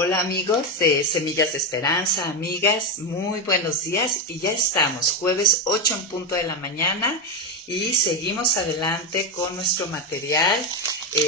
Hola amigos de Semillas de Esperanza, amigas, muy buenos días y ya estamos, jueves 8 en punto de la mañana y seguimos adelante con nuestro material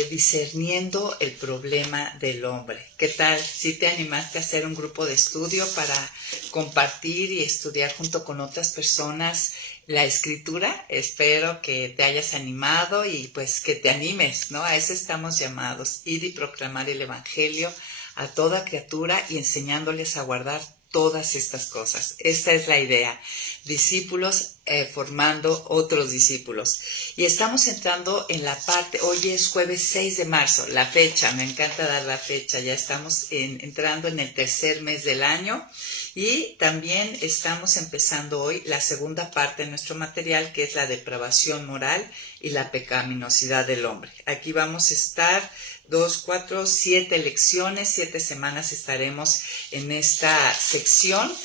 discerniendo el problema del hombre. ¿Qué tal? ¿Si te animaste a hacer un grupo de estudio para compartir y estudiar junto con otras personas la escritura? Espero que te hayas animado y pues que te animes, ¿no? A eso estamos llamados, ir y proclamar el Evangelio a toda criatura y enseñándoles a guardar todas estas cosas. Esta es la idea. Discípulos formando otros discípulos. Y estamos entrando en la parte, hoy es jueves 6 de marzo, la fecha, me encanta dar la fecha, ya estamos entrando en el tercer mes del año y también estamos empezando hoy la segunda parte de nuestro material, que es la depravación moral y la pecaminosidad del hombre. Aquí vamos a estar 2, 4, 7 lecciones, 7 semanas estaremos en esta sección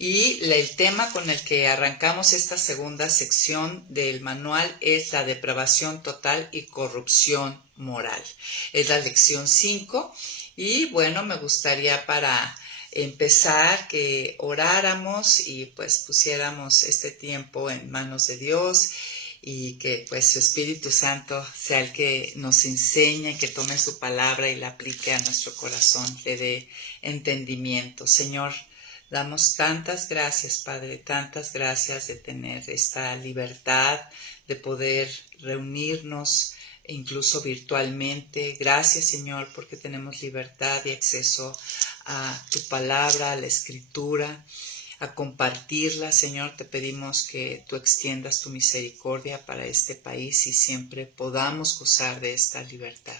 y el tema con el que arrancamos esta segunda sección del manual es la depravación total y corrupción moral. Es la lección 5 y bueno, me gustaría para empezar que oráramos y pues pusiéramos este tiempo en manos de Dios y que pues su Espíritu Santo sea el que nos enseñe, que tome su palabra y la aplique a nuestro corazón, le dé entendimiento. Señor, damos tantas gracias, Padre, tantas gracias de tener esta libertad, de poder reunirnos incluso virtualmente. Gracias, Señor, porque tenemos libertad y acceso a tu palabra, a la Escritura, a compartirla. Señor, te pedimos que tú extiendas tu misericordia para este país y siempre podamos gozar de esta libertad.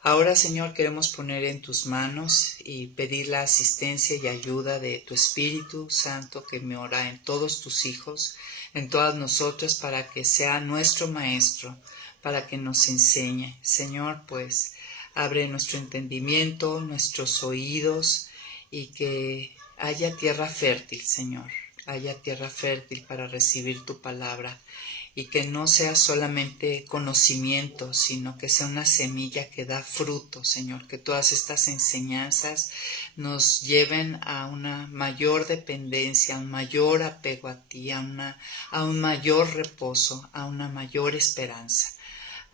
Ahora, Señor, queremos poner en tus manos y pedir la asistencia y ayuda de tu Espíritu Santo que mora en todos tus hijos, en todas nosotras, para que sea nuestro Maestro, para que nos enseñe. Señor, pues, abre nuestro entendimiento, nuestros oídos y que haya tierra fértil, Señor, haya tierra fértil para recibir tu palabra y que no sea solamente conocimiento, sino que sea una semilla que da fruto, Señor, que todas estas enseñanzas nos lleven a una mayor dependencia, a un mayor apego a ti, a un mayor reposo, a una mayor esperanza,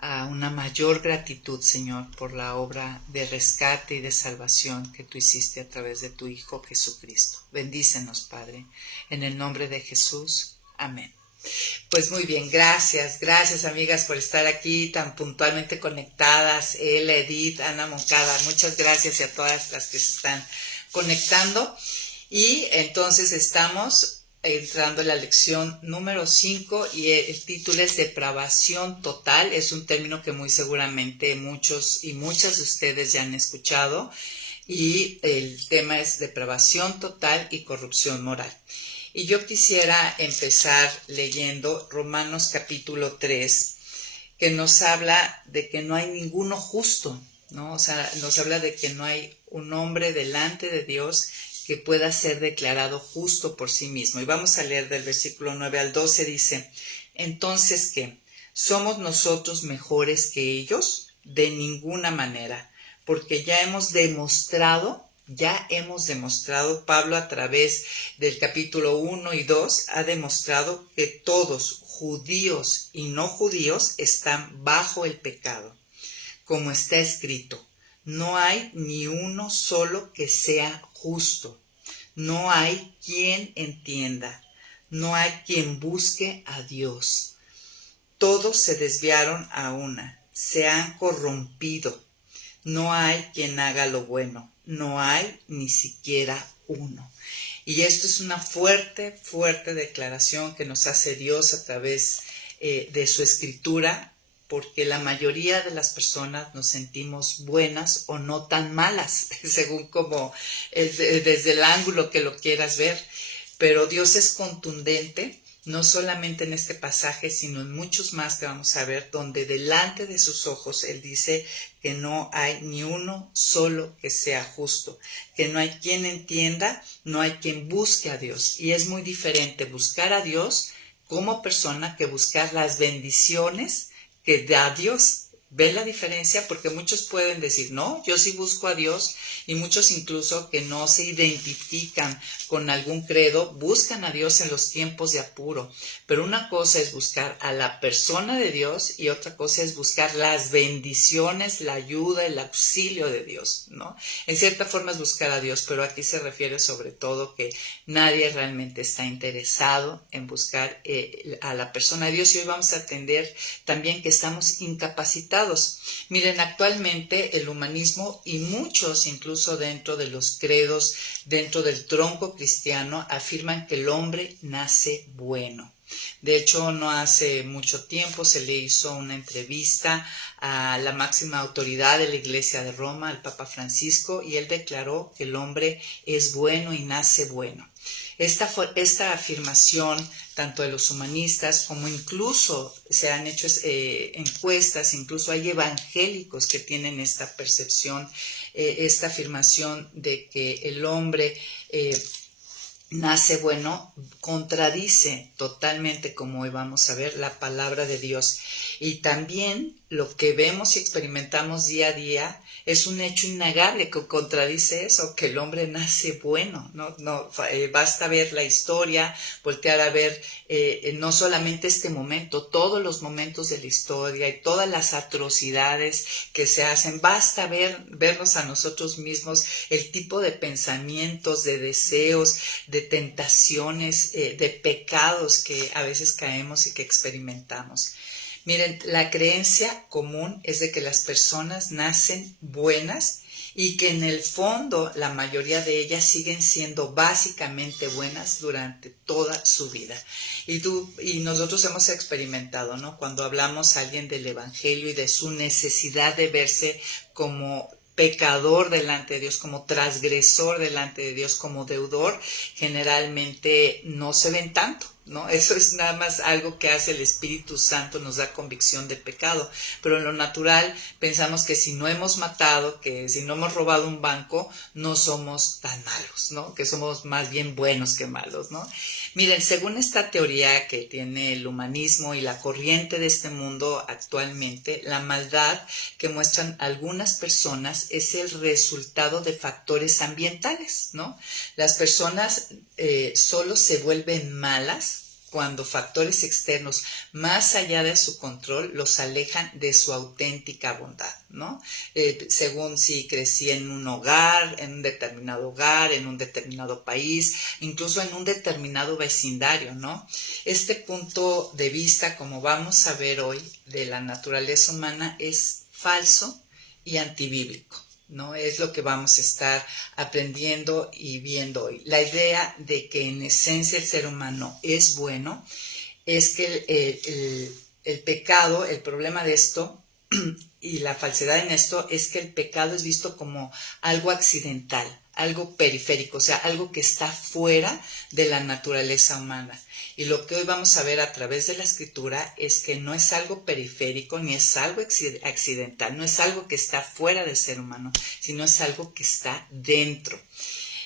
a una mayor gratitud, Señor, por la obra de rescate y de salvación que tú hiciste a través de tu Hijo Jesucristo. Bendícenos, Padre, en el nombre de Jesús. Amén. Pues muy bien, gracias amigas por estar aquí tan puntualmente conectadas, Edith, Ana Moncada, muchas gracias y a todas las que se están conectando. Y entonces estamos entrando en la lección número 5 y el título es depravación total. Es un término que muy seguramente muchos y muchas de ustedes ya han escuchado y el tema es depravación total y corrupción moral. Y yo quisiera empezar leyendo Romanos capítulo 3, que nos habla de que no hay ninguno justo, ¿no? O sea, nos habla de que no hay un hombre delante de Dios que pueda ser declarado justo por sí mismo. Y vamos a leer del versículo 9 al 12, dice, ¿entonces qué? ¿Somos nosotros mejores que ellos? De ninguna manera, porque ya hemos demostrado, Pablo a través del capítulo 1 y 2 ha demostrado que todos, judíos y no judíos, están bajo el pecado. Como está escrito, no hay ni uno solo que sea justo, no hay quien entienda, no hay quien busque a Dios. Todos se desviaron a una, se han corrompido, no hay quien haga lo bueno, no hay ni siquiera uno. Y esto es una fuerte declaración que nos hace Dios a través de su escritura, porque la mayoría de las personas nos sentimos buenas o no tan malas, según como desde el ángulo que lo quieras ver. Pero Dios es contundente, no solamente en este pasaje, sino en muchos más que vamos a ver, donde delante de sus ojos Él dice que no hay ni uno solo que sea justo, que no hay quien entienda, no hay quien busque a Dios. Y es muy diferente buscar a Dios como persona que buscar las bendiciones que da Dios. ¿Ve la diferencia? Porque muchos pueden decir, no, yo sí busco a Dios, y muchos incluso que no se identifican con algún credo, buscan a Dios en los tiempos de apuro. Pero una cosa es buscar a la persona de Dios y otra cosa es buscar las bendiciones, la ayuda, el auxilio de Dios, ¿no? En cierta forma es buscar a Dios, pero aquí se refiere sobre todo que nadie realmente está interesado en buscar a la persona de Dios, y hoy vamos a atender también que estamos incapacitados. Miren, actualmente el humanismo y muchos, incluso dentro de los credos, dentro del tronco cristiano, afirman que el hombre nace bueno. De hecho, no hace mucho tiempo se le hizo una entrevista a la máxima autoridad de la Iglesia de Roma, al Papa Francisco, y él declaró que el hombre es bueno y nace bueno. Esta afirmación, tanto de los humanistas como incluso se han hecho encuestas, incluso hay evangélicos que tienen esta percepción, esta afirmación de que el hombre nace bueno, contradice totalmente, como hoy vamos a ver, la palabra de Dios. Y también lo que vemos y experimentamos día a día es un hecho innegable que contradice eso, que el hombre nace bueno. Basta ver la historia, voltear a ver no solamente este momento, todos los momentos de la historia y todas las atrocidades que se hacen. Basta vernos a nosotros mismos, el tipo de pensamientos, de deseos, de tentaciones, de pecados que a veces caemos y que experimentamos. Miren, la creencia común es de que las personas nacen buenas y que en el fondo la mayoría de ellas siguen siendo básicamente buenas durante toda su vida. Y nosotros hemos experimentado, ¿no? Cuando hablamos a alguien del Evangelio y de su necesidad de verse como pecador delante de Dios, como transgresor delante de Dios, como deudor, generalmente no se ven tanto, ¿no? Eso es nada más algo que hace el Espíritu Santo, nos da convicción de pecado, pero en lo natural pensamos que si no hemos matado, que si no hemos robado un banco, no somos tan malos, ¿no? Que somos más bien buenos que malos, ¿no? Miren, según esta teoría que tiene el humanismo y la corriente de este mundo actualmente, la maldad que muestran algunas personas es el resultado de factores ambientales, ¿no? Las personas solo se vuelven malas cuando factores externos, más allá de su control, los alejan de su auténtica bondad, ¿no? Según si crecí en un hogar, en un determinado país, incluso en un determinado vecindario, ¿no? Este punto de vista, como vamos a ver hoy, de la naturaleza humana es falso y antibíblico, ¿no? Es lo que vamos a estar aprendiendo y viendo hoy. La idea de que en esencia el ser humano es bueno es que el pecado, el problema de esto y la falsedad en esto es que el pecado es visto como algo accidental, algo periférico, o sea, algo que está fuera de la naturaleza humana. Y lo que hoy vamos a ver a través de la escritura es que no es algo periférico ni es algo accidental, no es algo que está fuera del ser humano, sino es algo que está dentro.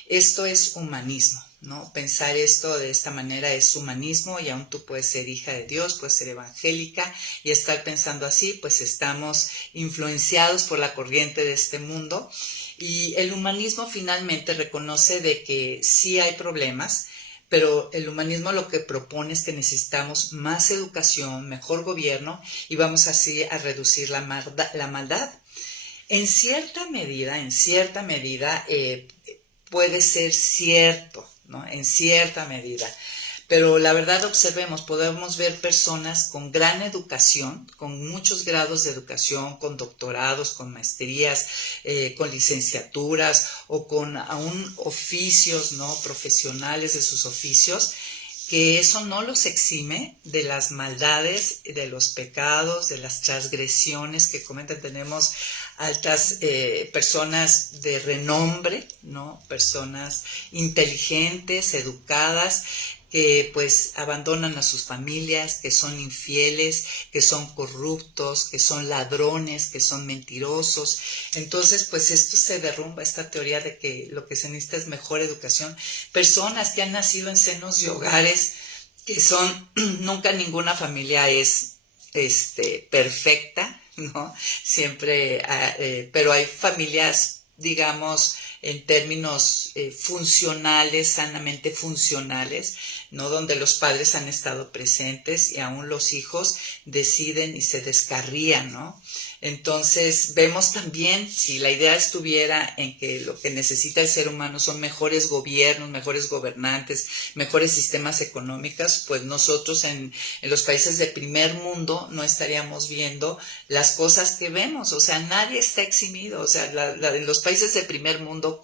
Esto es humanismo, ¿no? Pensar esto de esta manera es humanismo, y aún tú puedes ser hija de Dios, puedes ser evangélica, y estar pensando así, pues estamos influenciados por la corriente de este mundo. Y el humanismo finalmente reconoce de que sí hay problemas, pero el humanismo lo que propone es que necesitamos más educación, mejor gobierno, y vamos así a reducir la maldad. En cierta medida, puede ser cierto, ¿no? En cierta medida. Pero la verdad, observemos, podemos ver personas con gran educación, con muchos grados de educación, con doctorados, con maestrías, con licenciaturas o con aún oficios, ¿no? Profesionales de sus oficios, que eso no los exime de las maldades, de los pecados, de las transgresiones que cometen. Tenemos altas personas de renombre, ¿no? Personas inteligentes, educadas, que pues abandonan a sus familias, que son infieles, que son corruptos, que son ladrones, que son mentirosos. Entonces, pues esto se derrumba, esta teoría de que lo que se necesita es mejor educación. Personas que han nacido en senos de hogares que son, nunca ninguna familia es perfecta, ¿no? Siempre, pero hay familias, digamos, en términos funcionales, sanamente funcionales, ¿no? Donde los padres han estado presentes y aún los hijos deciden y se descarrían, ¿no? Entonces vemos también, si la idea estuviera en que lo que necesita el ser humano son mejores gobiernos, mejores gobernantes, mejores sistemas económicos, pues nosotros en los países de primer mundo no estaríamos viendo las cosas que vemos. O sea, nadie está eximido. O sea, en los países de primer mundo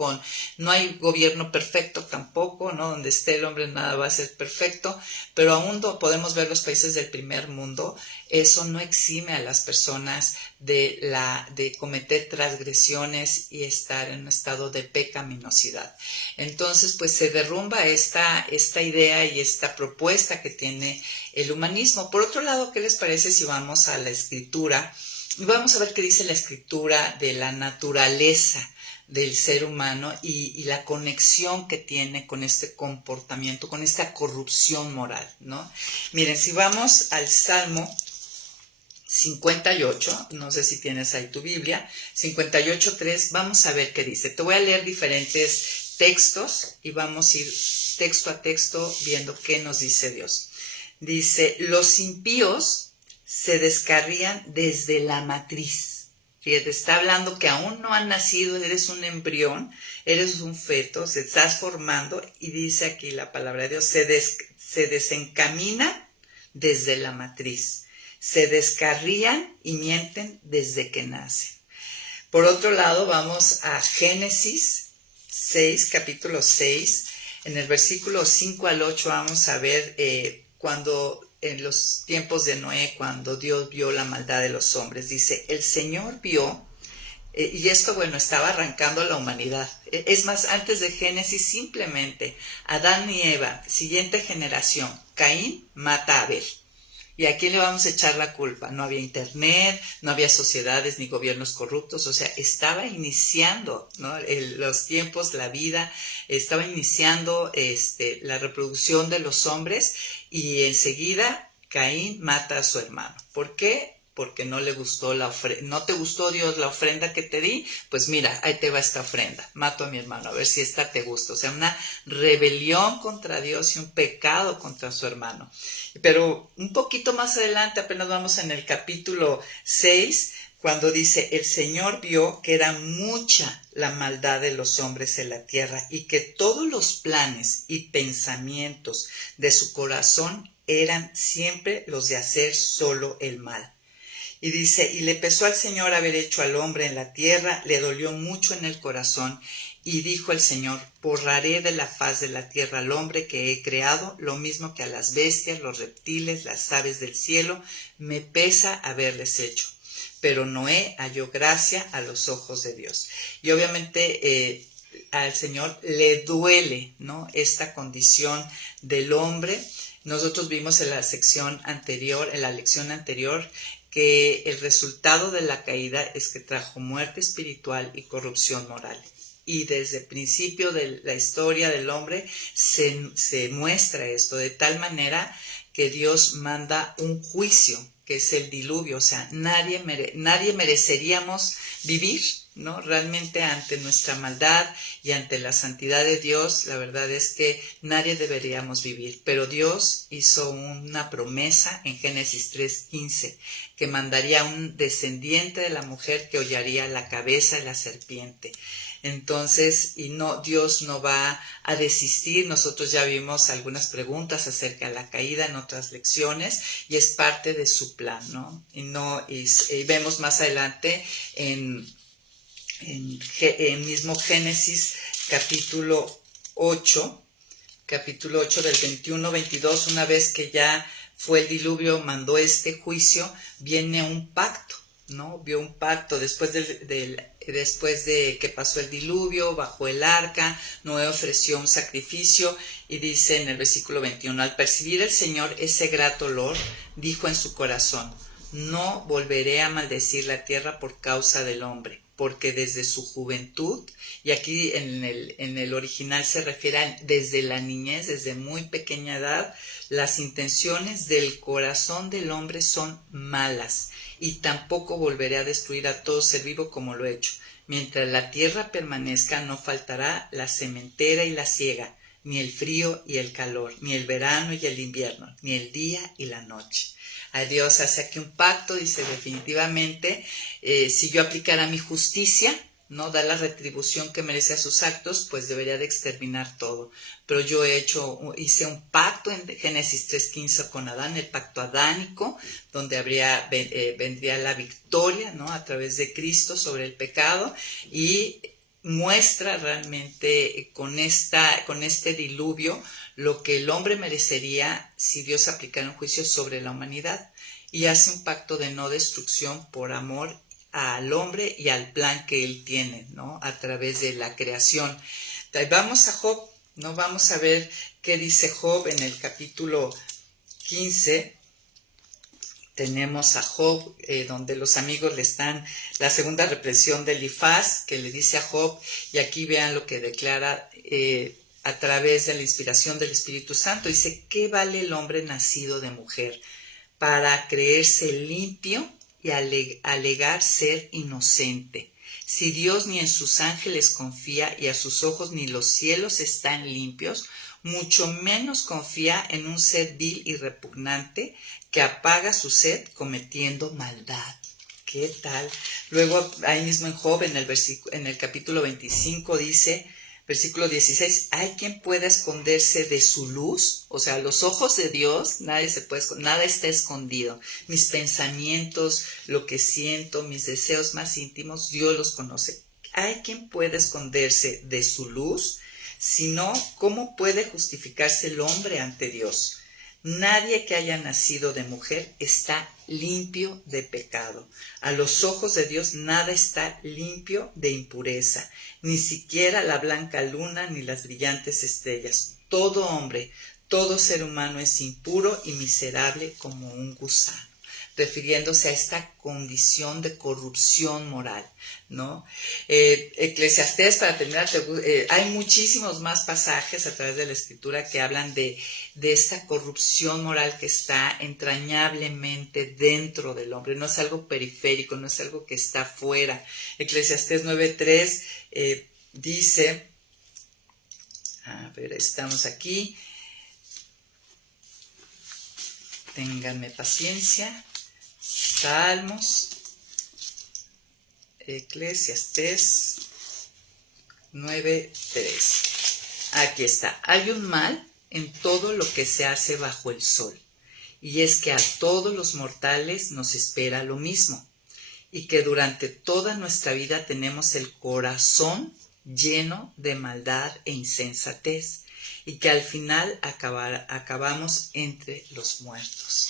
no hay gobierno perfecto tampoco, ¿no? Donde esté el hombre nada va a ser perfecto, pero aún podemos ver los países del primer mundo. Eso no exime a las personas de cometer transgresiones y estar en un estado de pecaminosidad. Entonces, pues se derrumba esta idea y esta propuesta que tiene el humanismo. Por otro lado, ¿qué les parece si vamos a la escritura? Y vamos a ver qué dice la escritura de la naturaleza del ser humano y la conexión que tiene con este comportamiento, con esta corrupción moral, ¿no? Miren, si vamos al Salmo 58, no sé si tienes ahí tu Biblia, 58.3, vamos a ver qué dice. Te voy a leer diferentes textos y vamos a ir texto a texto viendo qué nos dice Dios. Dice, los impíos se descarrían desde la matriz. Fíjate, está hablando que aún no han nacido, eres un embrión, eres un feto, se estás formando y dice aquí la palabra de Dios, se desencamina desde la matriz. Se descarrían y mienten desde que nacen. Por otro lado, vamos a Génesis 6, capítulo 6. En el versículo 5 al 8 vamos a ver cuando en los tiempos de Noé, cuando Dios vio la maldad de los hombres. Dice, el Señor vio, y esto, bueno, estaba arrancando la humanidad. Es más, antes de Génesis, simplemente Adán y Eva, siguiente generación, Caín mata a Abel. ¿Y a quién le vamos a echar la culpa? No había internet, no había sociedades ni gobiernos corruptos, o sea, estaba iniciando, ¿no? Los tiempos, la vida, estaba iniciando la reproducción de los hombres y enseguida Caín mata a su hermano. ¿Por qué? Porque no le gustó la ofrenda. ¿No te gustó, Dios, la ofrenda que te di? Pues mira, ahí te va esta ofrenda. Mato a mi hermano, a ver si esta te gusta. O sea, una rebelión contra Dios y un pecado contra su hermano. Pero un poquito más adelante, apenas vamos en el capítulo 6, cuando dice, el Señor vio que era mucha la maldad de los hombres en la tierra y que todos los planes y pensamientos de su corazón eran siempre los de hacer solo el mal. Y dice, y le pesó al Señor haber hecho al hombre en la tierra, le dolió mucho en el corazón, y dijo el Señor, borraré de la faz de la tierra al hombre que he creado, lo mismo que a las bestias, los reptiles, las aves del cielo, me pesa haberles hecho. Pero Noé halló gracia a los ojos de Dios. Y obviamente al Señor le duele, ¿no?, esta condición del hombre. Nosotros vimos en la sección anterior, en la lección anterior, que el resultado de la caída es que trajo muerte espiritual y corrupción moral. Y desde el principio de la historia del hombre se muestra esto, de tal manera que Dios manda un juicio, que es el diluvio. O sea, nadie mereceríamos vivir, ¿no? Realmente ante nuestra maldad y ante la santidad de Dios, la verdad es que nadie deberíamos vivir. Pero Dios hizo una promesa en Génesis 3:15, que mandaría un descendiente de la mujer que hollaría la cabeza de la serpiente. Entonces, Dios no va a desistir. Nosotros ya vimos algunas preguntas acerca de la caída en otras lecciones y es parte de su plan, ¿no? Y vemos más adelante en mismo Génesis capítulo 8 del 21-22, una vez que ya fue el diluvio, mandó este juicio, viene un pacto, ¿no? Vio un pacto después de que pasó el diluvio, bajo el arca, Noé ofreció un sacrificio y dice en el versículo 21, al percibir el Señor ese grato olor, dijo en su corazón, no volveré a maldecir la tierra por causa del hombre, porque desde su juventud, y aquí en el original se refiere a desde la niñez, desde muy pequeña edad, las intenciones del corazón del hombre son malas y tampoco volveré a destruir a todo ser vivo como lo he hecho. Mientras la tierra permanezca, no faltará la sementera y la siega, ni el frío y el calor, ni el verano y el invierno, ni el día y la noche. A Dios hace aquí un pacto, dice definitivamente, si yo aplicara mi justicia, no da la retribución que merece a sus actos, pues debería de exterminar todo. Pero yo hice un pacto en Génesis 3:15 con Adán, el pacto adánico, donde vendría la victoria, ¿no? A través de Cristo sobre el pecado, y muestra realmente con este diluvio lo que el hombre merecería si Dios aplicara un juicio sobre la humanidad, y hace un pacto de no destrucción por amor al hombre y al plan que él tiene, ¿no? A través de la creación. Vamos a Job, ¿no? Vamos a ver qué dice Job en el capítulo 15. Tenemos a Job, donde los amigos le están, la segunda represión de Elifaz, que le dice a Job, y aquí vean lo que declara a través de la inspiración del Espíritu Santo. Dice, ¿qué vale el hombre nacido de mujer para creerse limpio y alegar ser inocente? Si Dios ni en sus ángeles confía y a sus ojos ni los cielos están limpios, mucho menos confía en un ser vil y repugnante que apaga su sed cometiendo maldad. ¿Qué tal? Luego, ahí mismo en Job, en el capítulo 25, dice, versículo 16, ¿hay quien pueda esconderse de su luz? O sea, los ojos de Dios, nada está escondido. Mis pensamientos, lo que siento, mis deseos más íntimos, Dios los conoce. ¿Hay quien pueda esconderse de su luz? Si no, ¿cómo puede justificarse el hombre ante Dios? Nadie que haya nacido de mujer está limpio de pecado. A los ojos de Dios nada está limpio de impureza, ni siquiera la blanca luna ni las brillantes estrellas. Todo hombre, todo ser humano es impuro y miserable como un gusano, refiriéndose a esta condición de corrupción moral, ¿no? Eclesiastés, para terminar, hay muchísimos más pasajes a través de la Escritura que hablan de esta corrupción moral que está entrañablemente dentro del hombre, no es algo periférico, no es algo que está fuera. Eclesiastés 9:3 dice, a ver, estamos aquí, ténganme paciencia, Salmos, Eclesiastés 9:3. Aquí está. Hay un mal en todo lo que se hace bajo el sol, y es que a todos los mortales nos espera lo mismo, y que durante toda nuestra vida tenemos el corazón lleno de maldad e insensatez, y que al final acabamos entre los muertos.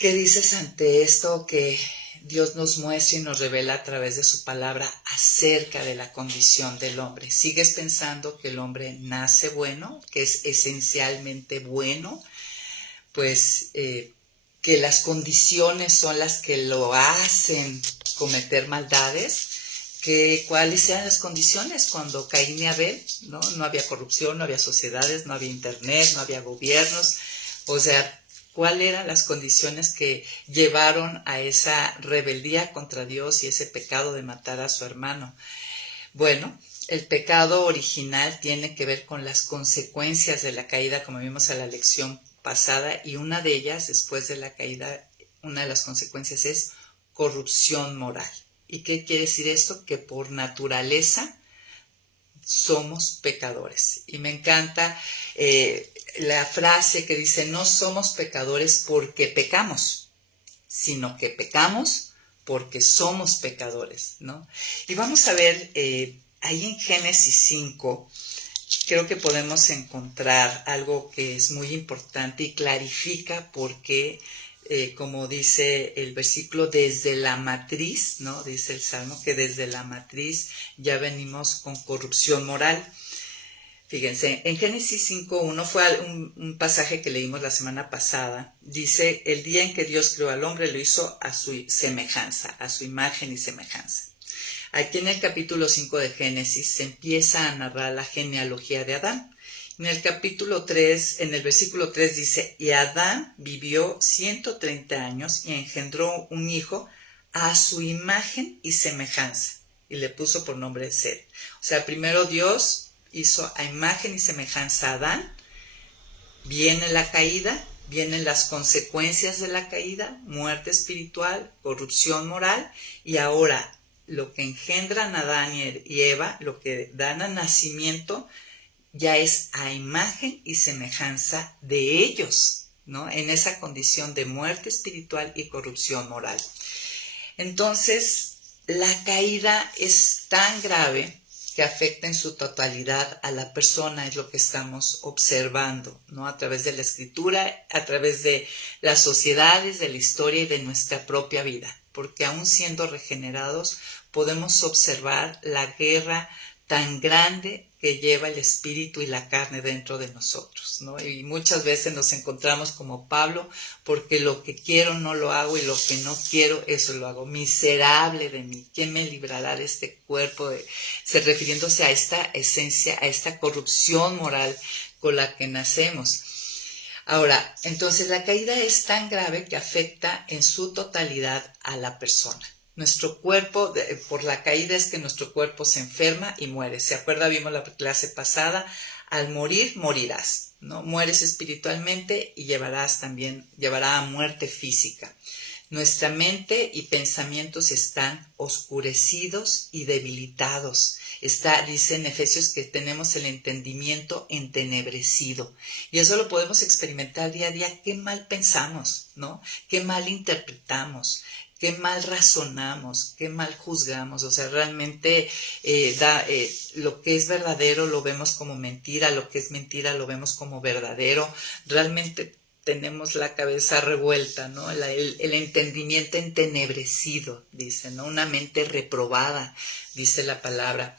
¿Qué dices ante esto que Dios nos muestra y nos revela a través de su palabra acerca de la condición del hombre? ¿Sigues pensando que el hombre nace bueno, que es esencialmente bueno? Pues que las condiciones son las que lo hacen cometer maldades. ¿Cuáles eran las condiciones cuando Caín y Abel? No había corrupción, no había sociedades, no había internet, no había gobiernos. O sea, ¿cuáles eran las condiciones que llevaron a esa rebeldía contra Dios y ese pecado de matar a su hermano? Bueno, el pecado original tiene que ver con las consecuencias de la caída, como vimos en la lección pasada, y una de ellas, después de la caída, una de las consecuencias es corrupción moral. ¿Y qué quiere decir esto? Que por naturaleza somos pecadores. Y me encanta la frase que dice, no somos pecadores porque pecamos, sino que pecamos porque somos pecadores, ¿no? Y vamos a ver, ahí en Génesis 5, creo que podemos encontrar algo que es muy importante y clarifica por qué, como dice el versículo, desde la matriz, ¿no? Dice el Salmo que desde la matriz ya venimos con corrupción moral. Fíjense, en Génesis 5:1 fue un pasaje que leímos la semana pasada. Dice, el día en que Dios creó al hombre lo hizo a su semejanza, a su imagen y semejanza. Aquí en el capítulo 5 de Génesis se empieza a narrar la genealogía de Adán. En el capítulo 3, en el versículo 3 dice, y Adán vivió 130 años y engendró un hijo a su imagen y semejanza, y le puso por nombre Set. O sea, primero Dios hizo a imagen y semejanza a Adán, viene la caída, vienen las consecuencias de la caída, muerte espiritual, corrupción moral, y ahora lo que engendran Adán y Eva, lo que dan a nacimiento, ya es a imagen y semejanza de ellos, ¿no? En esa condición de muerte espiritual y corrupción moral. Entonces, la caída es tan grave que afecta en su totalidad a la persona, es lo que estamos observando, ¿no? A través de la escritura, a través de las sociedades, de la historia y de nuestra propia vida, porque aún siendo regenerados podemos observar la guerra tan grande que lleva el espíritu y la carne dentro de nosotros, ¿no? Y muchas veces nos encontramos como Pablo, porque lo que quiero no lo hago y lo que no quiero, eso lo hago. Miserable de mí, ¿quién me librará de este cuerpo? Refiriéndose a esta esencia, a esta corrupción moral con la que nacemos. Ahora, entonces la caída es tan grave que afecta en su totalidad a la persona. Nuestro cuerpo, por la caída es que nuestro cuerpo se enferma y muere. ¿Se acuerda? Vimos la clase pasada, al morir, morirás, ¿no? Mueres espiritualmente y llevará a muerte física. Nuestra mente y pensamientos están oscurecidos y debilitados. Dice en Efesios que tenemos el entendimiento entenebrecido. Y eso lo podemos experimentar día a día. Qué mal pensamos, ¿no? Qué mal interpretamos. Qué mal razonamos, qué mal juzgamos. O sea, realmente lo que es verdadero lo vemos como mentira, lo que es mentira lo vemos como verdadero. Realmente tenemos la cabeza revuelta, ¿no? El entendimiento entenebrecido, dice, ¿no? Una mente reprobada, dice la palabra.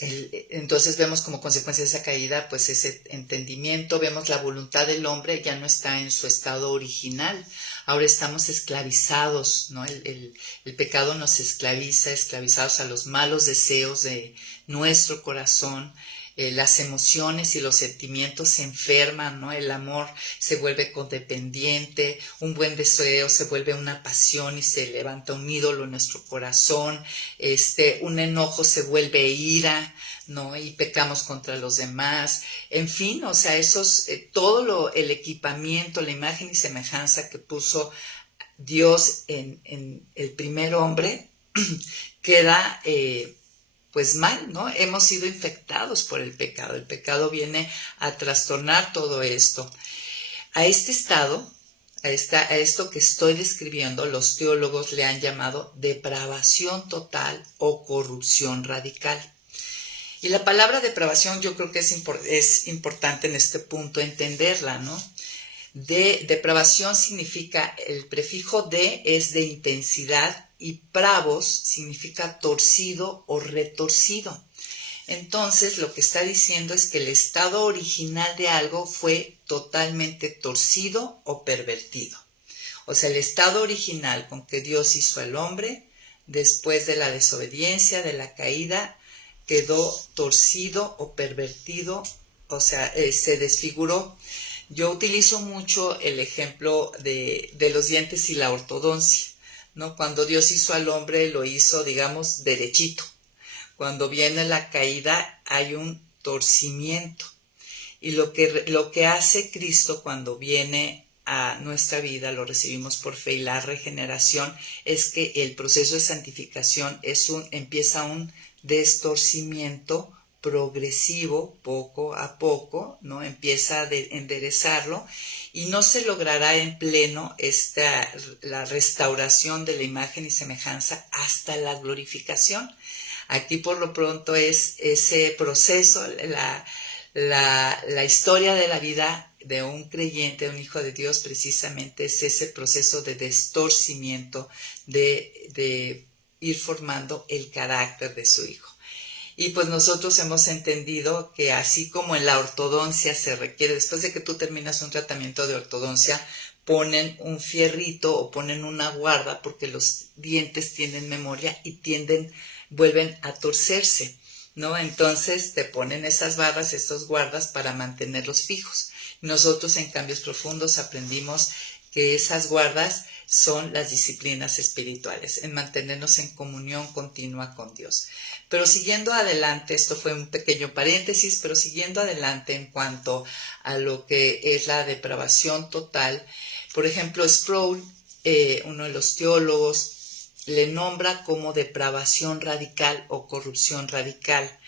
Entonces vemos como consecuencia de esa caída, pues ese entendimiento, vemos la voluntad del hombre ya no está en su estado original, ahora estamos esclavizados, ¿no? El pecado nos esclaviza, esclavizados a los malos deseos de nuestro corazón. Las emociones y los sentimientos se enferman, ¿no? El amor se vuelve codependiente, un buen deseo se vuelve una pasión y se levanta un ídolo en nuestro corazón, un enojo se vuelve ira, ¿no? Y pecamos contra los demás, en fin, o sea, el equipamiento, la imagen y semejanza que puso Dios en el primer hombre queda pues mal, ¿no? Hemos sido infectados por el pecado viene a trastornar todo esto. A este estado, a esto que estoy describiendo, los teólogos le han llamado depravación total o corrupción radical. Y la palabra depravación yo creo que es importante en este punto entenderla, ¿no? Depravación significa, el prefijo de es de intensidad y pravos significa torcido o retorcido. Entonces lo que está diciendo es que el estado original de algo fue totalmente torcido o pervertido. O sea, el estado original con que Dios hizo al hombre, después de la desobediencia, de la caída, quedó torcido o pervertido, o sea, se desfiguró. Yo utilizo mucho el ejemplo de los dientes y la ortodoncia, ¿no? Cuando Dios hizo al hombre, lo hizo, digamos, derechito. Cuando viene la caída, hay un torcimiento. Y lo que hace Cristo cuando viene a nuestra vida, lo recibimos por fe y la regeneración, es que el proceso de santificación empieza un destorcimiento progresivo, poco a poco, ¿no? Empieza a enderezarlo y no se logrará en pleno la restauración de la imagen y semejanza hasta la glorificación. Aquí por lo pronto es ese proceso, la historia de la vida de un creyente, un hijo de Dios, precisamente es ese proceso de destorcimiento, de ir formando el carácter de su hijo. Y pues nosotros hemos entendido que así como en la ortodoncia se requiere, después de que tú terminas un tratamiento de ortodoncia, ponen un fierrito o ponen una guarda porque los dientes tienen memoria y vuelven a torcerse. ¿no? Entonces te ponen esas barras, estos guardas para mantenerlos fijos. Nosotros en Cambios Profundos aprendimos que esas guardas son las disciplinas espirituales, en mantenernos en comunión continua con Dios. Pero siguiendo adelante, esto fue un pequeño paréntesis, pero siguiendo adelante en cuanto a lo que es la depravación total, por ejemplo, Sproul, uno de los teólogos, le nombra como depravación radical o corrupción radical.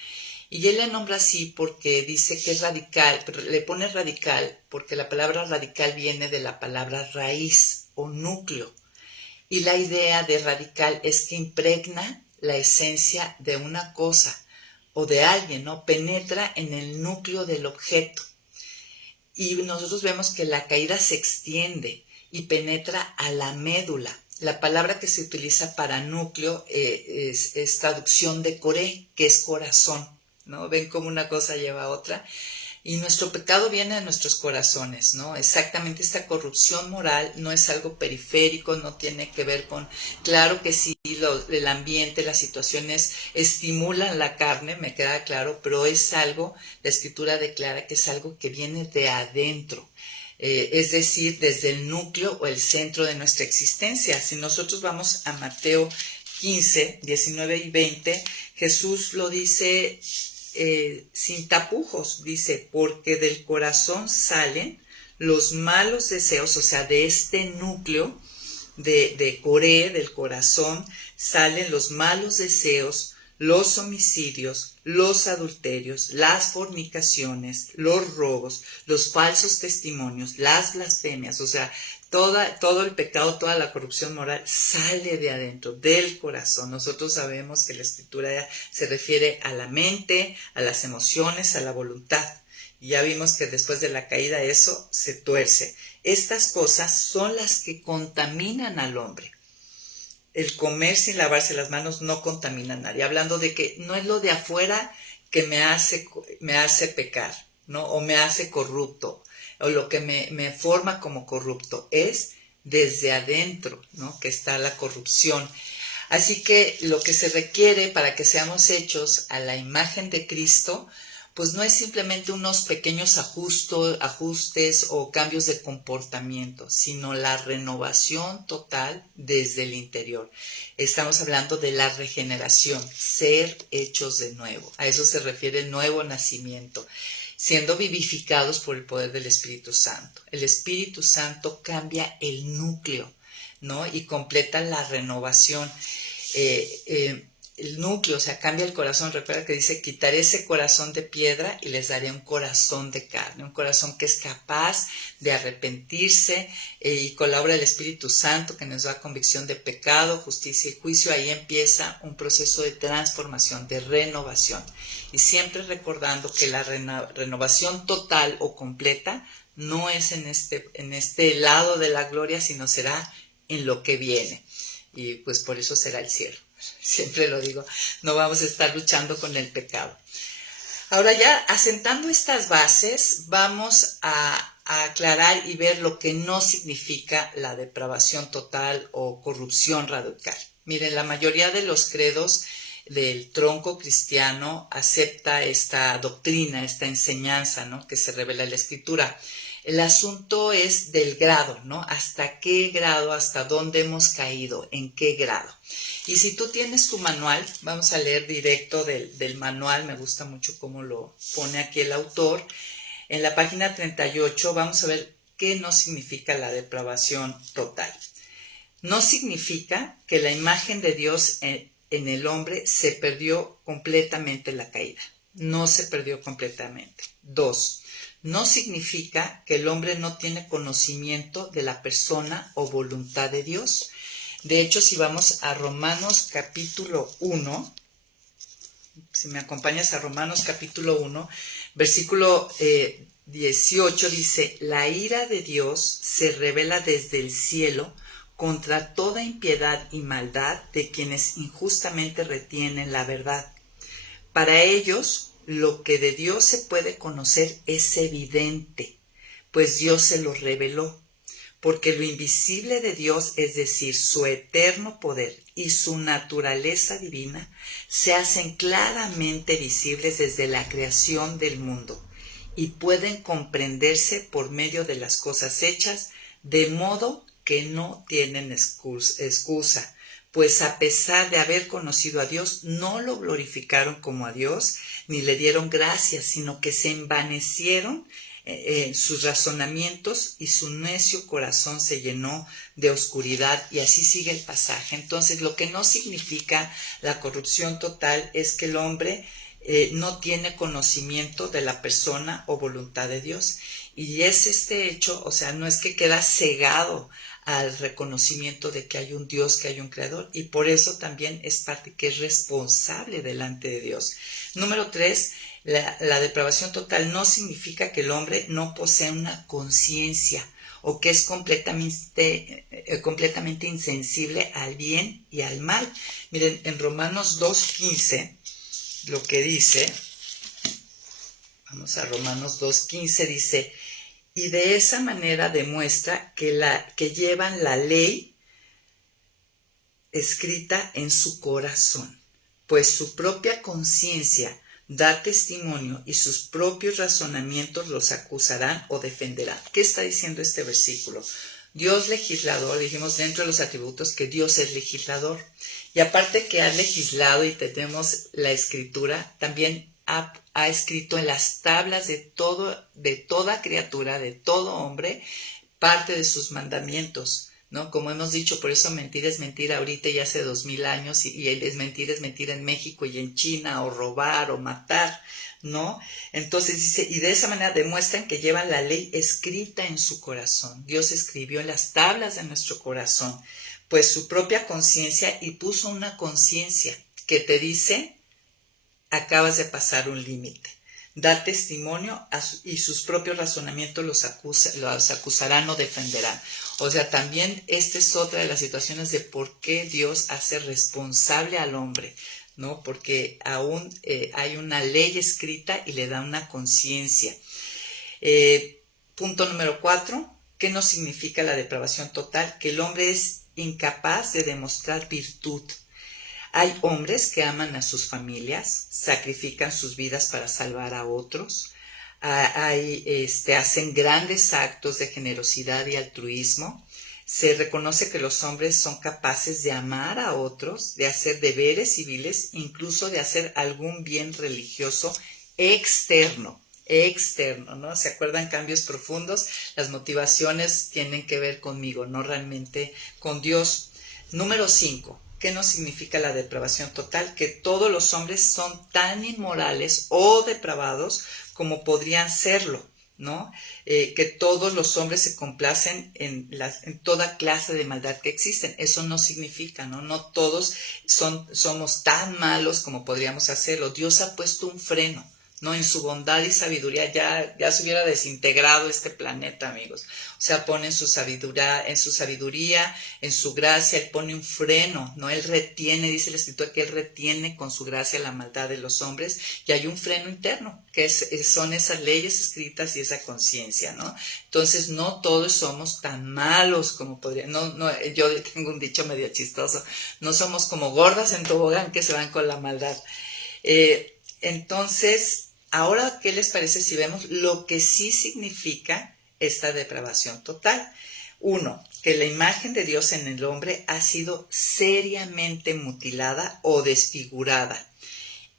Y él le nombra así porque dice que es radical, pero le pone radical porque la palabra radical viene de la palabra raíz o núcleo. Y la idea de radical es que impregna la esencia de una cosa o de alguien, ¿no? Penetra en el núcleo del objeto. Y nosotros vemos que la caída se extiende y penetra a la médula. La palabra que se utiliza para núcleo es traducción de coré, que es corazón, ¿no? Ven cómo una cosa lleva a otra. Y nuestro pecado viene de nuestros corazones, ¿no? Exactamente, esta corrupción moral no es algo periférico, no tiene que ver con... Claro que sí, el ambiente, las situaciones estimulan la carne, me queda claro, pero es algo, la Escritura declara que es algo que viene de adentro. Es decir, desde el núcleo o el centro de nuestra existencia. Si nosotros vamos a Mateo 15, 19 y 20, Jesús lo dice sin tapujos, dice, porque del corazón salen los malos deseos, o sea, de este núcleo de Coré, del corazón, salen los malos deseos, los homicidios, los adulterios, las fornicaciones, los robos, los falsos testimonios, las blasfemias, o sea, todo el pecado, toda la corrupción moral sale de adentro, del corazón. Nosotros sabemos que la Escritura se refiere a la mente, a las emociones, a la voluntad. Y ya vimos que después de la caída eso se tuerce. Estas cosas son las que contaminan al hombre. El comer sin lavarse las manos no contamina a nadie. Hablando de que no es lo de afuera que me hace pecar, ¿no? O me hace corrupto, o lo que me forma como corrupto. Es desde adentro, ¿no? Que está la corrupción. Así que lo que se requiere para que seamos hechos a la imagen de Cristo, pues no es simplemente unos pequeños ajustes o cambios de comportamiento, sino la renovación total desde el interior. Estamos hablando de la regeneración, ser hechos de nuevo. A eso se refiere el nuevo nacimiento, siendo vivificados por el poder del Espíritu Santo. El Espíritu Santo cambia el núcleo, ¿no? Y completa la renovación. El núcleo, o sea, cambia el corazón. Recuerda que dice, quitaré ese corazón de piedra y les daré un corazón de carne, un corazón que es capaz de arrepentirse, y con la obra del Espíritu Santo que nos da convicción de pecado, justicia y juicio. Ahí empieza un proceso de transformación, de renovación, y siempre recordando que la renovación total o completa no es en este lado de la gloria, sino será en lo que viene, y pues por eso será el cielo. Siempre lo digo, no vamos a estar luchando con el pecado. Ahora ya asentando estas bases, vamos a aclarar y ver lo que no significa la depravación total o corrupción radical. Miren, la mayoría de los credos del tronco cristiano acepta esta doctrina, esta enseñanza, ¿no?, que se revela en la Escritura. El asunto es del grado, ¿no? ¿Hasta qué grado, hasta dónde hemos caído, en qué grado? Y si tú tienes tu manual, vamos a leer directo del manual, me gusta mucho cómo lo pone aquí el autor. En la página 38 vamos a ver qué no significa la depravación total. No significa que la imagen de Dios en el hombre se perdió completamente en la caída. No se perdió completamente. 2. No significa que el hombre no tiene conocimiento de la persona o voluntad de Dios. De hecho, si vamos a Romanos capítulo 1, si me acompañas a Romanos capítulo 1, versículo 18 dice, la ira de Dios se revela desde el cielo contra toda impiedad y maldad de quienes injustamente retienen la verdad. Para ellos, lo que de Dios se puede conocer es evidente, pues Dios se lo reveló, porque lo invisible de Dios, es decir, su eterno poder y su naturaleza divina se hacen claramente visibles desde la creación del mundo y pueden comprenderse por medio de las cosas hechas, de modo que no tienen excusa, pues a pesar de haber conocido a Dios, no lo glorificaron como a Dios, ni le dieron gracias, sino que se envanecieron sus razonamientos y su necio corazón se llenó de oscuridad, y así sigue el pasaje. Entonces, lo que no significa la corrupción total es que el hombre no tiene conocimiento de la persona o voluntad de Dios, y es este hecho, o sea, no es que queda cegado al reconocimiento de que hay un Dios, que hay un creador, y por eso también es parte que es responsable delante de Dios. Número 3, la depravación total no significa que el hombre no posee una conciencia o que es completamente insensible al bien y al mal. Miren, en Romanos 2:15, lo que dice, vamos a Romanos 2:15, dice: y de esa manera demuestra que llevan la ley escrita en su corazón, pues su propia conciencia da testimonio y sus propios razonamientos los acusarán o defenderán. ¿Qué está diciendo este versículo? Dios legislador, dijimos dentro de los atributos que Dios es legislador. Y aparte que ha legislado y tenemos la escritura, también ha escrito en las tablas de toda criatura, de todo hombre, parte de sus mandamientos, ¿no? Como hemos dicho, por eso mentira es mentira ahorita y hace 2000 años, y es mentira en México y en China, o robar o matar, ¿no? Entonces dice, y de esa manera demuestran que llevan la ley escrita en su corazón. Dios escribió en las tablas de nuestro corazón, pues su propia conciencia, y puso una conciencia que te dice: acabas de pasar un límite. Da testimonio y sus propios razonamientos los acusarán o defenderán. O sea, también esta es otra de las situaciones de por qué Dios hace responsable al hombre, ¿no? Porque aún hay una ley escrita y le da una conciencia. Punto número 4. ¿Qué nos significa la depravación total? Que el hombre es incapaz de demostrar virtud. Hay hombres que aman a sus familias, sacrifican sus vidas para salvar a otros, hacen grandes actos de generosidad y altruismo. Se reconoce que los hombres son capaces de amar a otros, de hacer deberes civiles, incluso de hacer algún bien religioso externo, ¿no? ¿Se acuerdan? Cambios profundos. Las motivaciones tienen que ver conmigo, no realmente con Dios. Número 5. ¿Qué nos significa la depravación total? Que todos los hombres son tan inmorales o depravados como podrían serlo, ¿no? Que todos los hombres se complacen en toda clase de maldad que existen. Eso no significa, ¿no? No todos somos tan malos como podríamos hacerlo. Dios ha puesto un freno, ¿no? En su bondad y sabiduría ya se hubiera desintegrado este planeta, amigos. O sea, pone en su sabiduría, en su gracia, Él pone un freno, ¿no? Él retiene, dice la Escritura, que Él retiene con su gracia la maldad de los hombres, y hay un freno interno, que son esas leyes escritas y esa conciencia, ¿no? Entonces, no todos somos tan malos como podrían. Yo tengo un dicho medio chistoso: no somos como gordas en tobogán que se van con la maldad. Entonces, ahora, ¿qué les parece si vemos lo que sí significa esta depravación total? 1. Que la imagen de Dios en el hombre ha sido seriamente mutilada o desfigurada,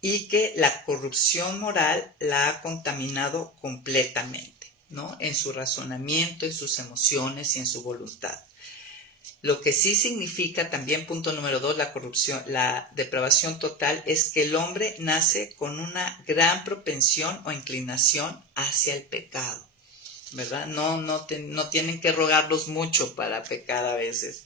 y que la corrupción moral la ha contaminado completamente, ¿no? En su razonamiento, en sus emociones y en su voluntad. Lo que sí significa también, punto número 2, la depravación total, es que el hombre nace con una gran propensión o inclinación hacia el pecado, ¿verdad? No tienen que rogarlos mucho para pecar a veces.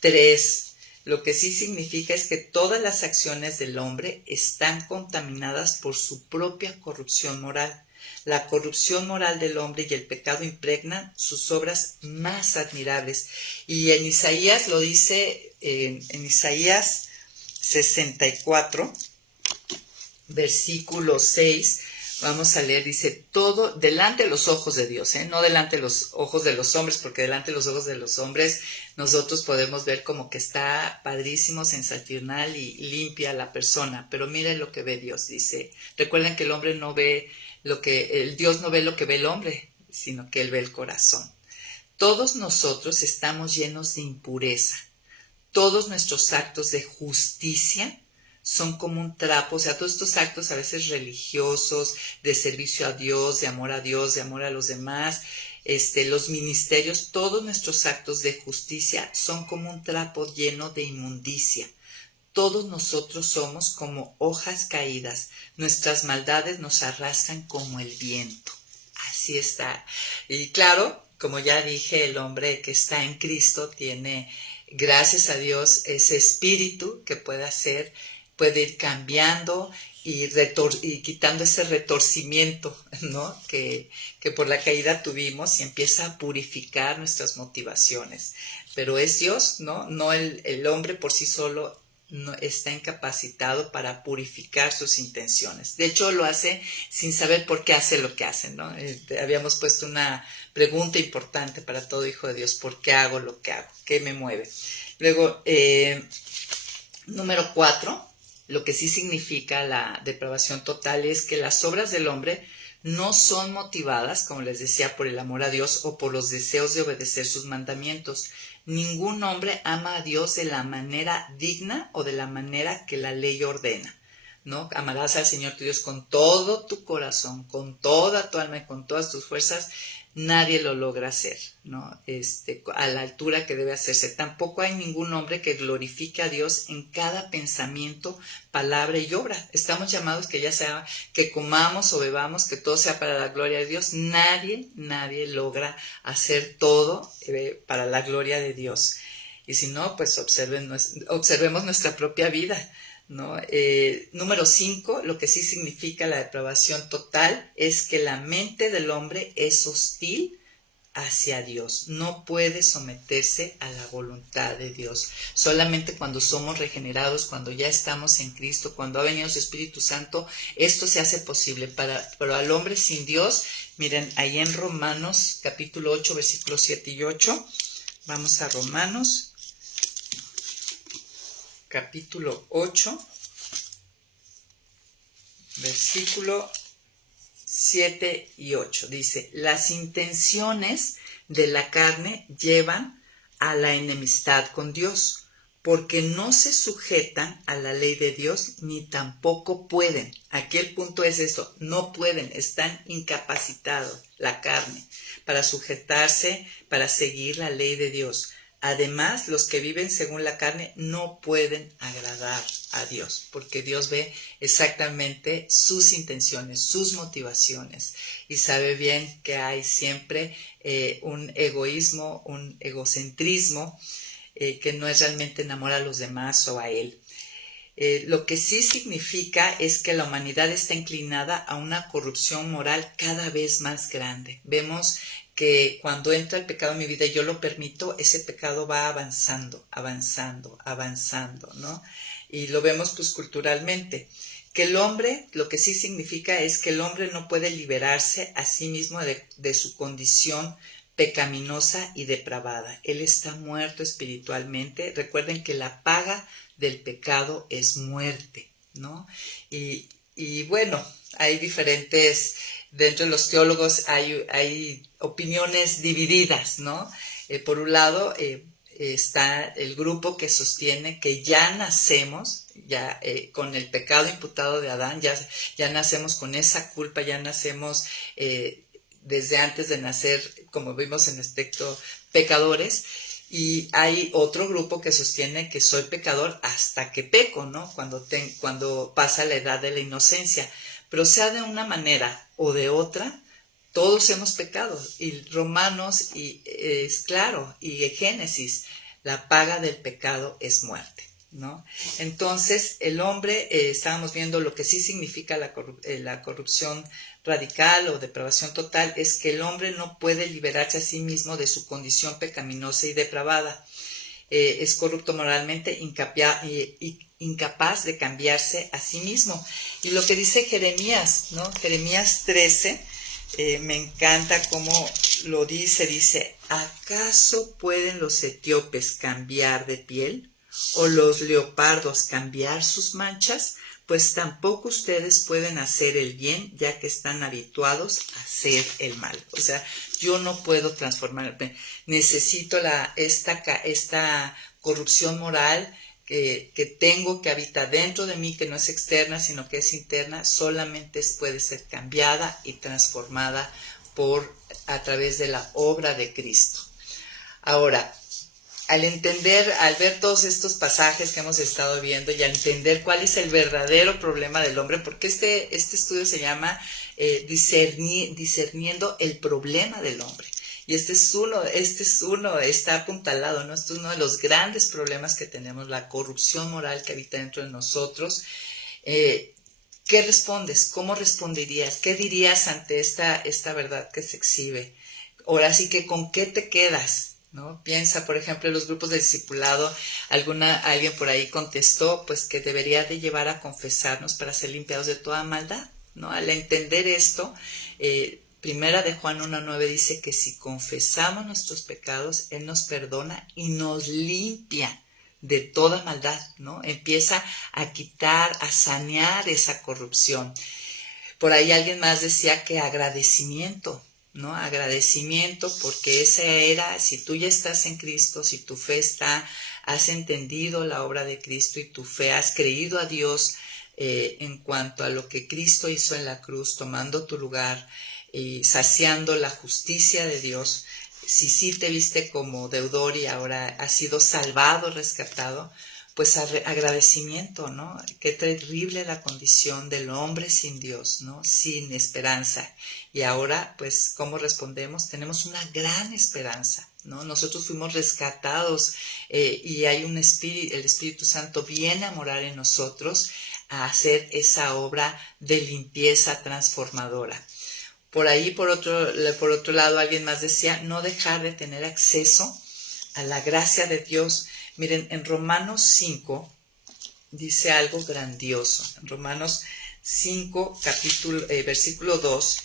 3. Lo que sí significa es que todas las acciones del hombre están contaminadas por su propia corrupción moral. La corrupción moral del hombre y el pecado impregnan sus obras más admirables. Y en Isaías lo dice, en Isaías 64, versículo 6, Vamos a leer, dice, todo delante de los ojos de Dios, no delante de los ojos de los hombres, porque delante de los ojos de los hombres nosotros podemos ver como que está padrísimo, sensacional y limpia la persona, pero miren lo que ve Dios, dice, recuerden que el hombre no ve el Dios no ve lo que ve el hombre, sino que él ve el corazón. Todos nosotros estamos llenos de impureza, todos nuestros actos de justicia son como un trapo, o sea, todos estos actos a veces religiosos, de servicio a Dios, de amor a los demás, los ministerios, todos nuestros actos de justicia son como un trapo lleno de inmundicia. Todos nosotros somos como hojas caídas, nuestras maldades nos arrastran como el viento. Así está. Y claro, como ya dije, el hombre que está en Cristo tiene, gracias a Dios, ese espíritu que puede ir cambiando y quitando ese retorcimiento, ¿no? que por la caída tuvimos, y empieza a purificar nuestras motivaciones. Pero es Dios, ¿no? No el hombre por sí solo no está incapacitado para purificar sus intenciones. De hecho, lo hace sin saber por qué hace lo que hace, ¿no? Habíamos puesto una pregunta importante para todo hijo de Dios: ¿por qué hago lo que hago? ¿Qué me mueve? Luego, número 4, lo que sí significa la depravación total es que las obras del hombre no son motivadas, como les decía, por el amor a Dios o por los deseos de obedecer sus mandamientos. Ningún hombre ama a Dios de la manera digna o de la manera que la ley ordena, ¿no? Amarás al Señor tu Dios con todo tu corazón, con toda tu alma y con todas tus fuerzas. Nadie lo logra hacer, ¿no? A la altura que debe hacerse. Tampoco hay ningún hombre que glorifique a Dios en cada pensamiento, palabra y obra. Estamos llamados que ya sea que comamos o bebamos, que todo sea para la gloria de Dios. Nadie logra hacer todo para la gloria de Dios. Y si no, pues observemos nuestra propia vida, ¿no? Número 5, lo que sí significa la depravación total es que la mente del hombre es hostil hacia Dios, no puede someterse a la voluntad de Dios. Solamente cuando somos regenerados, cuando ya estamos en Cristo, cuando ha venido su Espíritu Santo, esto se hace posible. Pero al hombre sin Dios, miren, ahí en Romanos capítulo 8, versículos 7 y 8, vamos a Romanos capítulo 8, versículo 7 y 8. Dice, las intenciones de la carne llevan a la enemistad con Dios, porque no se sujetan a la ley de Dios, ni tampoco pueden. Aquí el punto es esto, no pueden, están incapacitados, la carne, para sujetarse, para seguir la ley de Dios. Además, los que viven según la carne no pueden agradar a Dios, porque Dios ve exactamente sus intenciones, sus motivaciones, y sabe bien que hay siempre un egoísmo, un egocentrismo que no es realmente enamorar a los demás o a Él. Lo que sí significa es que la humanidad está inclinada a una corrupción moral cada vez más grande. Vemos que cuando entra el pecado en mi vida y yo lo permito, ese pecado va avanzando, ¿no? Y lo vemos pues culturalmente. Que el hombre, lo que sí significa es que el hombre no puede liberarse a sí mismo de su condición pecaminosa y depravada. Él está muerto espiritualmente. Recuerden que la paga del pecado es muerte, ¿no? Y bueno, hay diferentes, dentro de los teólogos hay opiniones divididas, ¿no? Por un lado está el grupo que sostiene que ya nacemos, con el pecado imputado de Adán, ya nacemos con esa culpa, ya nacemos desde antes de nacer, como vimos en este texto, pecadores. Y hay otro grupo que sostiene que soy pecador hasta que peco, ¿no? Cuando pasa la edad de la inocencia. Pero sea de una manera o de otra, todos hemos pecado. Y Romanos es claro, y Génesis, la paga del pecado es muerte, ¿no? Entonces, el hombre, estábamos viendo lo que sí significa la corrupción radical o depravación total, es que el hombre no puede liberarse a sí mismo de su condición pecaminosa y depravada. Es corrupto moralmente, incapaz de cambiarse a sí mismo. Y lo que dice Jeremías, ¿no? Jeremías 13, me encanta cómo lo dice, ¿acaso pueden los etíopes cambiar de piel? ¿O los leopardos cambiar sus manchas? Pues tampoco ustedes pueden hacer el bien, ya que están habituados a hacer el mal. O sea, yo no puedo transformarme. Necesito esta corrupción moral que tengo, que habita dentro de mí, que no es externa, sino que es interna, solamente puede ser cambiada y transformada a través de la obra de Cristo. Ahora, al ver todos estos pasajes que hemos estado viendo y al entender cuál es el verdadero problema del hombre, porque este estudio se llama discerniendo el problema del hombre. Y este es uno, está apuntalado, ¿no? Este es uno de los grandes problemas que tenemos, la corrupción moral que habita dentro de nosotros. ¿Qué respondes? ¿Cómo responderías? ¿Qué dirías ante esta verdad que se exhibe? Ahora sí que, ¿con qué te quedas? ¿No? Piensa, por ejemplo, en los grupos de discipulado, alguien por ahí contestó pues que debería de llevar a confesarnos para ser limpiados de toda maldad, ¿no? Al entender esto, Primera de Juan 1:9 dice que si confesamos nuestros pecados, Él nos perdona y nos limpia de toda maldad, ¿no? Empieza a quitar, a sanear esa corrupción. Por ahí alguien más decía que agradecimiento, ¿no? Agradecimiento, porque si tú ya estás en Cristo, si tu fe has entendido la obra de Cristo y tu fe, has creído a Dios en cuanto a lo que Cristo hizo en la cruz, tomando tu lugar y saciando la justicia de Dios. Si sí te viste como deudor y ahora has sido salvado, rescatado, pues agradecimiento, ¿no? Qué terrible la condición del hombre sin Dios, ¿no? Sin esperanza. Y ahora, pues, ¿cómo respondemos? Tenemos una gran esperanza, ¿no? Nosotros fuimos rescatados y hay el Espíritu Santo viene a morar en nosotros a hacer esa obra de limpieza transformadora. Por ahí, por otro lado, alguien más decía, no dejar de tener acceso a la gracia de Dios. Miren, en Romanos 5 dice algo grandioso. En Romanos 5, versículo 2,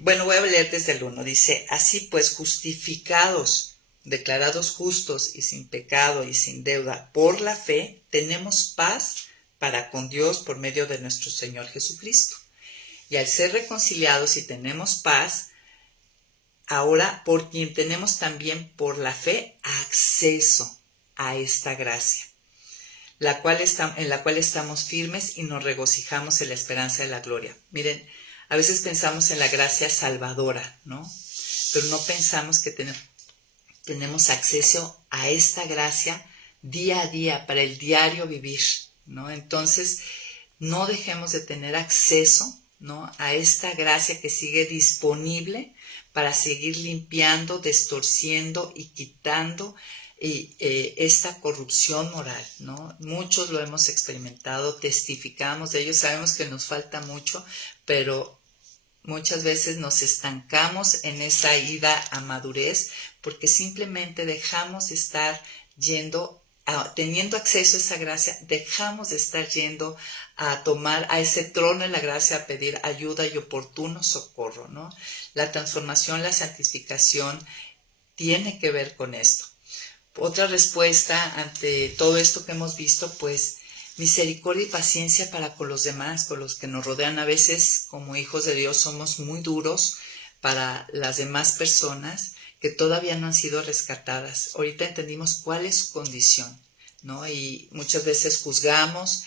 voy a leer desde el 1. Dice, así pues, justificados, declarados justos y sin pecado y sin deuda por la fe, tenemos paz para con Dios por medio de nuestro Señor Jesucristo. Y al ser reconciliados y tenemos paz, ahora por quien tenemos también por la fe acceso a esta gracia, en la cual estamos firmes y nos regocijamos en la esperanza de la gloria. Miren, a veces pensamos en la gracia salvadora, ¿no? Pero no pensamos que tenemos acceso a esta gracia día a día para el diario vivir, ¿no? Entonces, no dejemos de tener acceso, ¿no? A esta gracia que sigue disponible para seguir limpiando, distorciendo y quitando esta corrupción moral, ¿no? Muchos lo hemos experimentado, testificamos de ello, sabemos que nos falta mucho, pero muchas veces nos estancamos en esa ida a madurez porque simplemente dejamos de estar teniendo acceso a esa gracia, dejamos de estar yendo a tomar a ese trono de la gracia a pedir ayuda y oportuno socorro, ¿no? La transformación, la santificación tiene que ver con esto. Otra respuesta ante todo esto que hemos visto, pues misericordia y paciencia para con los demás, con los que nos rodean. A veces, como hijos de Dios, somos muy duros para las demás personas que todavía no han sido rescatadas. Ahorita entendimos cuál es su condición, ¿no? Y muchas veces juzgamos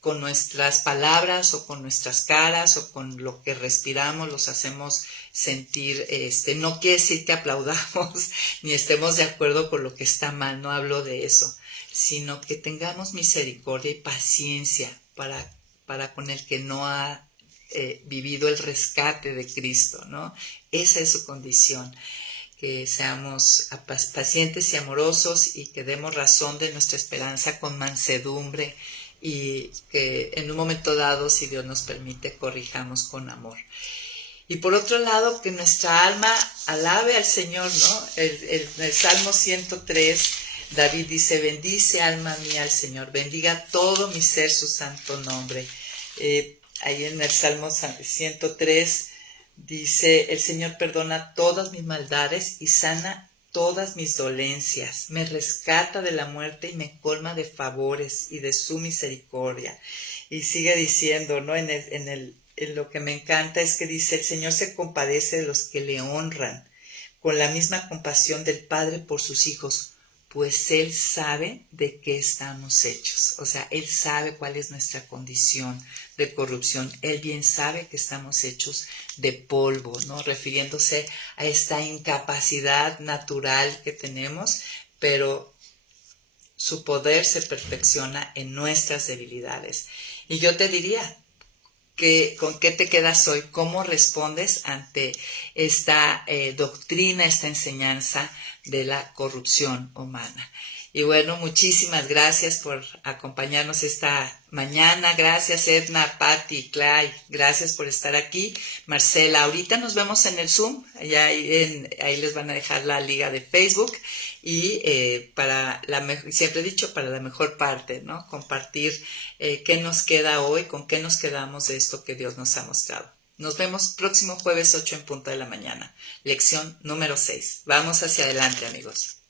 con nuestras palabras o con nuestras caras o con lo que respiramos, los hacemos sentir, no quiere decir que aplaudamos ni estemos de acuerdo con lo que está mal, no hablo de eso, sino que tengamos misericordia y paciencia para con el que no ha vivido el rescate de Cristo, ¿no? Esa es su condición. Que seamos pacientes y amorosos y que demos razón de nuestra esperanza con mansedumbre y que en un momento dado, si Dios nos permite, corrijamos con amor. Y por otro lado, que nuestra alma alabe al Señor, ¿no? El Salmo 103 David dice, bendice alma mía al Señor, bendiga todo mi ser su santo nombre. Ahí en el Salmo 103 dice, el Señor perdona todas mis maldades y sana todas mis dolencias, me rescata de la muerte y me colma de favores y de su misericordia. Y sigue diciendo, ¿no? En lo que me encanta es que dice, el Señor se compadece de los que le honran, con la misma compasión del Padre por sus hijos, pues Él sabe de qué estamos hechos. O sea, Él sabe cuál es nuestra condición de corrupción. Él bien sabe que estamos hechos de polvo, ¿no? Refiriéndose a esta incapacidad natural que tenemos, pero su poder se perfecciona en nuestras debilidades. Y yo te diría, ¿con qué te quedas hoy? ¿Cómo respondes ante esta doctrina, esta enseñanza de la corrupción humana? Y bueno, muchísimas gracias por acompañarnos esta mañana. Gracias Edna, Patti, Clay, gracias por estar aquí. Marcela, ahorita nos vemos en el Zoom, ahí les van a dejar la liga de Facebook. Y siempre he dicho, para la mejor parte, ¿no? Compartir qué nos queda hoy, con qué nos quedamos de esto que Dios nos ha mostrado. Nos vemos próximo jueves 8 en punto de la mañana. Lección número 6. Vamos hacia adelante, amigos.